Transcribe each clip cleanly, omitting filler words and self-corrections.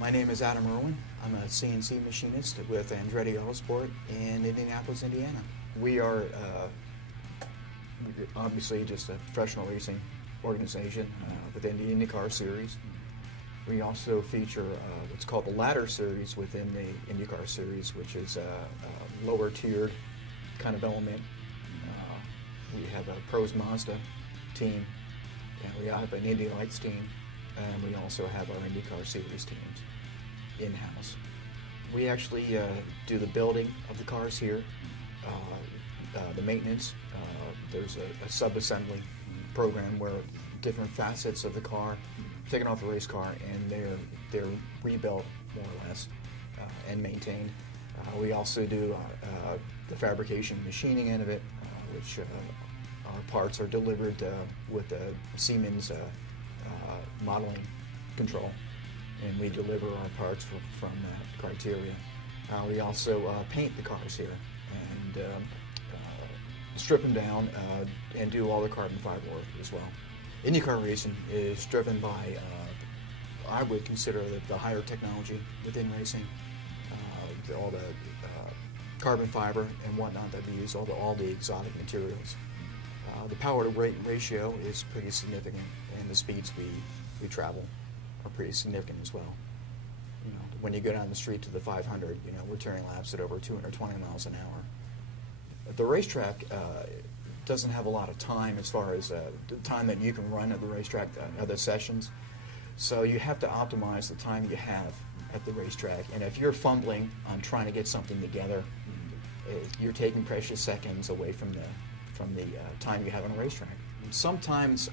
My name is Adam Irwin. I'm a CNC machinist with Andretti Autosport in Indianapolis, Indiana. We are obviously just a professional racing organization within the IndyCar series. We also feature what's called the ladder series within the IndyCar series, which is a lower tiered kind of element. We have a Pros Mazda team, and we have an Indy Lights team, and we also have our IndyCar series teams in-house. We actually do the building of the cars here, the maintenance. There's a sub-assembly program where different facets of the car are taken off the race car and they're rebuilt more or less and maintained. We also do the fabrication and machining end of it, which our parts are delivered with the Siemens modeling control, and we deliver our parts from that criteria. We also paint the cars here and strip them down and do all the carbon fiber work as well. IndyCar racing is driven by, I would consider the higher technology within racing, all the carbon fiber and whatnot that we use, all the exotic materials. The power to weight ratio is pretty significant, and the speeds we travel are pretty significant as well. You know, when you go down the street to the 500, we're turning laps at over 220 miles an hour. The racetrack doesn't have a lot of time as far as the time that you can run at the racetrack, other sessions. So you have to optimize the time you have at the racetrack. And if you're fumbling on trying to get something together, you're taking precious seconds away from the time you have on a racetrack. Sometimes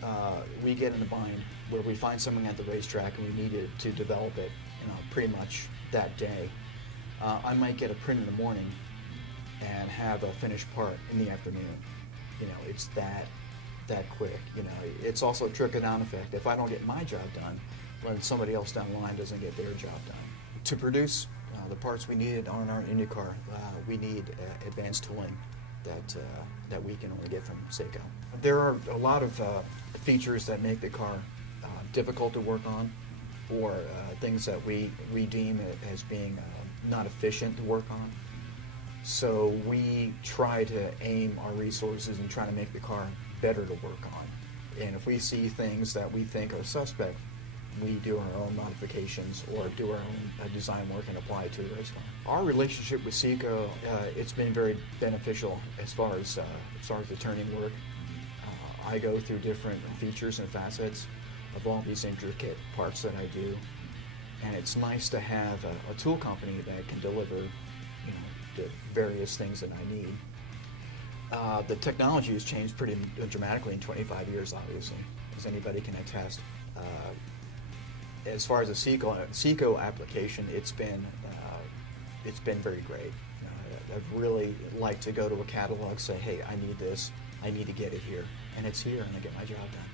we get in a bind where we find something at the racetrack and we need to develop it, pretty much that day. I might get a print in the morning and have a finished part in the afternoon. It's that quick. It's also a trickle-down effect. If I don't get my job done, then somebody else down the line doesn't get their job done. To produce the parts we needed on our IndyCar, we need advanced tooling that we can only get from Seco. There are a lot of features that make the car difficult to work on, or things that we deem as being not efficient to work on. So we try to aim our resources and try to make the car better to work on. And if we see things that we think are suspect, we do our own modifications or do our own design work and apply it to the race car. Our relationship with Seco, it's been very beneficial as far as the turning work. I go through different features and facets of all these intricate parts that I do, and it's nice to have a tool company that can deliver the various things that I need. The technology has changed pretty dramatically in 25 years, obviously, as anybody can attest. As far as the Seco application, it's been very great. I've really liked to go to a catalog, say, hey, I need this, I need to get it here, and it's here, and I get my job done.